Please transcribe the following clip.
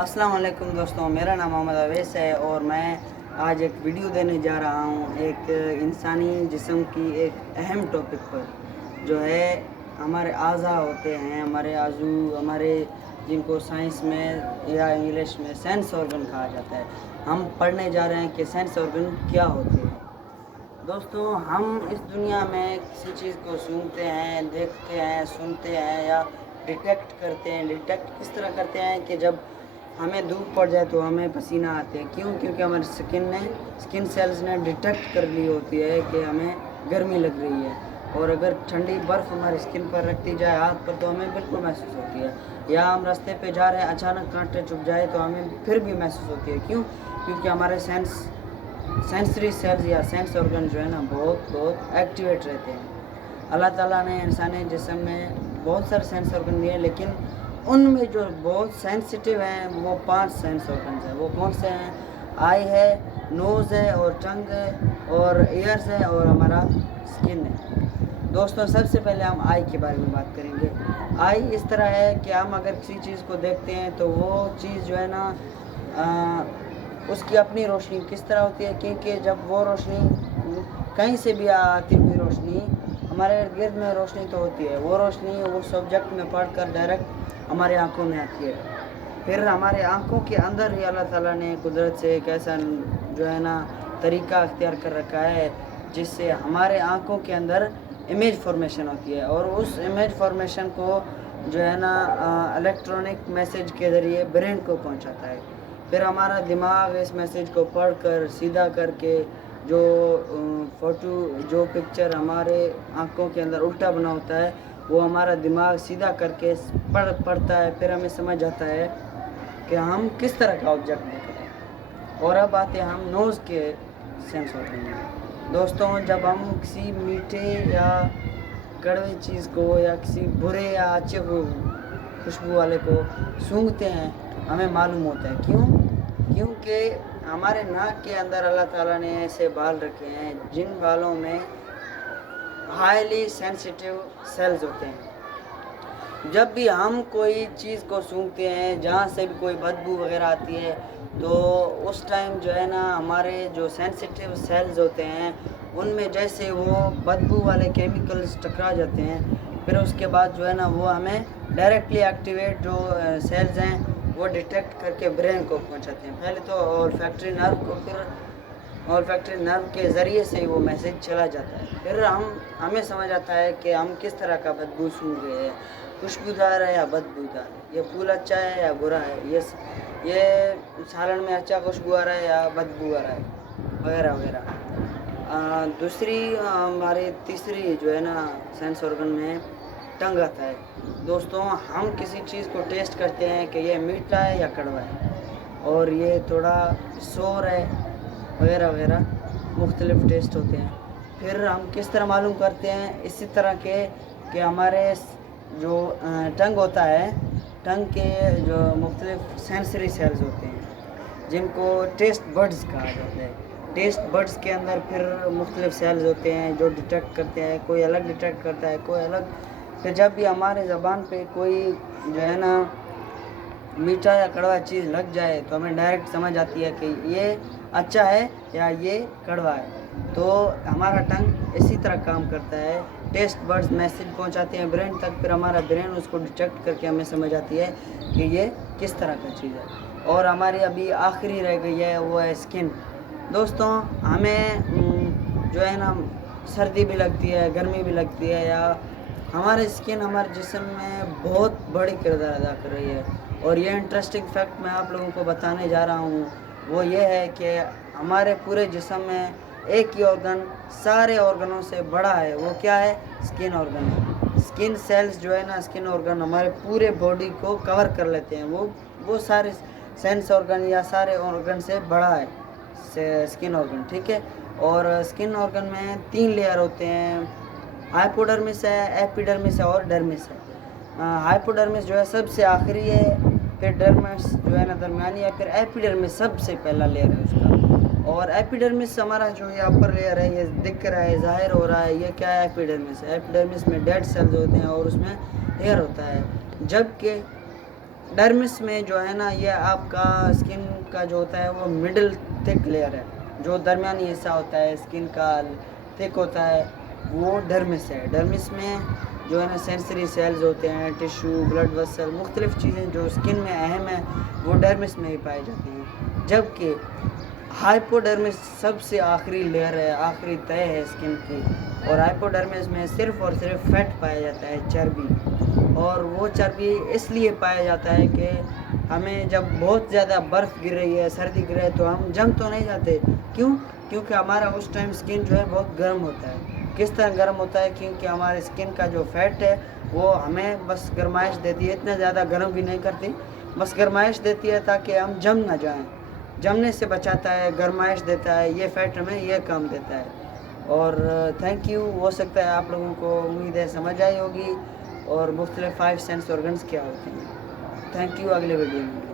अस्सलाम वालेकुम दोस्तों, मेरा नाम मोहम्मद अवैस है और मैं आज एक वीडियो देने जा रहा हूँ एक इंसानी जिस्म की एक अहम टॉपिक पर, जो है हमारे आज़ा होते हैं, हमारे आज़ू, हमारे जिनको साइंस में या इंग्लिश में सेंस ऑर्गन कहा जाता है। हम पढ़ने जा रहे हैं कि सेंस ऑर्गन क्या होते हैं। दोस्तों, हम इस दुनिया में किसी चीज़ को सूंघते हैं, देखते हैं, सुनते हैं या डिटेक्ट करते हैं। डिटेक्ट किस तरह करते हैं कि जब हमें धूप पड़ जाए तो हमें पसीना आते हैं। क्यों? क्योंकि हमारे स्किन सेल्स ने डिटेक्ट कर ली होती है कि हमें गर्मी लग रही है, और अगर ठंडी बर्फ़ हमारी स्किन पर रखती जाए हाथ पर तो हमें बिल्कुल महसूस होती है। या हम रास्ते पे जा रहे हैं, अचानक कांटे चुभ जाए तो हमें फिर भी महसूस होती है। क्यों? क्योंकि हमारे सेंसरी सेल्स या सेंस ऑर्गन जो है ना बहुत एक्टिवेट रहते हैं। अल्लाह ताला ने इंसानी जिस्म में बहुत सारे सेंस ऑर्गन दिए, लेकिन उनमें जो बहुत सेंसिटिव हैं वो 5 सेंस ऑर्गन्स हैं। वो कौन से हैं? आई है, नोज़ है, और टंग है, और ईयर्स है, और हमारा स्किन है। दोस्तों, सबसे पहले हम आई के बारे में बात करेंगे। आई इस तरह है कि हम अगर किसी चीज़ को देखते हैं तो वो चीज़ जो है ना उसकी अपनी रोशनी किस तरह होती है, क्योंकि जब वो रोशनी कहीं से भी आती हुई रोशनी हमारे इर्द गिर्द में रोशनी तो होती है, वो रोशनी उस सब्जेक्ट में पढ़कर डायरेक्ट हमारे आँखों में आती है। फिर हमारे आँखों के अंदर ही अल्लाह ताला ने कुदरत से एक ऐसा जो है ना तरीका अख्तियार कर रखा है जिससे हमारे आँखों के अंदर इमेज फॉर्मेशन होती है, और उस इमेज फॉर्मेशन को जो है ना इलेक्ट्रॉनिक मैसेज के ज़रिए ब्रेन को पहुंचाता है। फिर हमारा दिमाग इस मैसेज को पढ़कर सीधा करके जो पिक्चर हमारे आँखों के अंदर उल्टा बना होता है वो हमारा दिमाग सीधा करके पढ़ता है। फिर हमें समझ आता है कि हम किस तरह का ऑब्जेक्ट देख रहे हैं। और अब आते हैं हम नोज़ के सेंस ऑर्गन में। दोस्तों, जब हम किसी मीठे या कड़वे चीज़ को या किसी बुरे या अच्छे को खुशबू वाले को सूंघते हैं हमें मालूम होता है। क्यों? क्योंकि हमारे नाक के अंदर अल्लाह ताला ने ऐसे बाल रखे हैं जिन बालों में हाईली सेंसिटिव सेल्स होते हैं। जब भी हम कोई चीज़ को सूंघते हैं, जहाँ से भी कोई बदबू वगैरह आती है, तो उस टाइम जो है ना हमारे जो सेंसिटिव सेल्स होते हैं उनमें जैसे वो बदबू वाले केमिकल्स टकरा जाते हैं, फिर उसके बाद जो है ना वो हमें डायरेक्टली एक्टिवेट जो सेल्स हैं वो डिटेक्ट करके ब्रेन को पहुंचाते हैं। पहले तो ऑल्फैक्टरी नर्व को, फिर ऑल्फैक्टरी नर्व के ज़रिए से वो मैसेज चला जाता है। फिर हमें समझ आता है कि हम किस तरह का बदबू सूंघ रहे हैं, खुशबूदार है या बदबूदार, ये फूल अच्छा है या बुरा है, ये सालन में अच्छा खुशबू आ रहा है या बदबू आ रहा है, वगैरह वगैरह। दूसरी हमारी तीसरी जो है ना सेंस ऑर्गन में टंग आता है। दोस्तों, हम किसी चीज़ को टेस्ट करते हैं कि ये मीठा है या कड़वा है, और ये थोड़ा सोर है, वगैरह वगैरह मुख्तलिफ टेस्ट होते हैं। फिर हम किस तरह मालूम करते हैं? इसी तरह के कि हमारे जो टंग होता है, टंग के जो मुख्तलिफ सेंसरी सेल्स होते हैं जिनको टेस्ट बड्स कहा जाता है। टेस्ट बड्स के अंदर फिर मुख्तलिफ सेल्स होते हैं जो डिटेक्ट करते हैं, कोई अलग डिटेक्ट करता है, कोई अलग। फिर जब भी हमारे ज़बान पे कोई जो है ना मीठा या कड़वा चीज़ लग जाए तो हमें डायरेक्ट समझ आती है कि ये अच्छा है या ये कड़वा है। तो हमारा टंग इसी तरह काम करता है। टेस्ट बड्स मैसेज पहुंचाते हैं ब्रेन तक, फिर हमारा ब्रेन उसको डिटेक्ट करके हमें समझ आती है कि ये किस तरह का चीज़ है। और हमारी अभी आखिरी रह गई है, वो है स्किन। दोस्तों, हमें जो है ना सर्दी भी लगती है, गर्मी भी लगती है, या हमारे स्किन हमारे जिस्म में बहुत बड़ी किरदार अदा कर रही है। और ये इंटरेस्टिंग फैक्ट मैं आप लोगों को बताने जा रहा हूँ, वो ये है कि हमारे पूरे जिस्म में एक ही ऑर्गन सारे ऑर्गनों से बड़ा है। वो क्या है? स्किन ऑर्गन है। स्किन सेल्स जो है ना, स्किन ऑर्गन हमारे पूरे बॉडी को कवर कर लेते हैं। वो सारे सेंस ऑर्गन या सारे ऑर्गन से बड़ा है स्किन ऑर्गन, ठीक है। और स्किन ऑर्गन में 3 लेयर होते हैं, हाइपोडर्मिस है, एपिडर्मिस है, और डर्मिस है। हाइपोडर्मिस जो है सबसे आखिरी है, फिर डर्मिस जो है ना दरमियानी है, फिर एपिडर्मिस सबसे पहला लेयर है उसका। और एपिडर्मिस हमारा जो ये अपर लेयर है, ये दिख रहा है, ज़ाहिर हो रहा है, ये क्या है? एपिडर्मिस है। एपिडर्मिस में डेड सेल्स होते हैं और उसमें हेयर होता है। जबकि डर्मिस में जो है ना, ये आपका स्किन का जो होता है वो मिडिल थिक लेयर है, जो दरमियानी हिस्सा होता है स्किन का थिक होता है, वो डर्मिस है। डर्मिस में जो है ना सेंसरी सेल्स होते हैं, टिश्यू, ब्लड वेसल, मुख्तलिफ चीज़ें जो स्किन में अहम है वो डर्मिस में ही पाई जाती हैं। जबकि हाइपोडर्मिस सबसे आखिरी लेयर है, आखिरी तय है स्किन की, और हाइपोडर्मिस में सिर्फ और सिर्फ फैट पाया जाता है, चर्बी। और वो चर्बी इसलिए पाया जाता है कि हमें जब बहुत ज़्यादा बर्फ़ गिर रही है, सर्दी गिर रही है, तो हम जम तो नहीं जाते। क्यों? क्योंकि हमारा उस टाइम स्किन जो है बहुत गर्म होता है। किस तरह गर्म होता है? क्योंकि हमारे स्किन का जो फैट है वो हमें बस गर्माइश देती है, इतना ज़्यादा गर्म भी नहीं करती, बस गर्माइश देती है ताकि हम जम ना जाएं, जमने से बचाता है, गर्माइश देता है, ये फैट हमें ये काम देता है। और थैंक यू। हो सकता है आप लोगों को उम्मीद है समझ आई होगी और मुख्तलिफ 5 सेंस ऑर्गन्स क्या होते हैं। थैंक यू, अगले वीडियो में।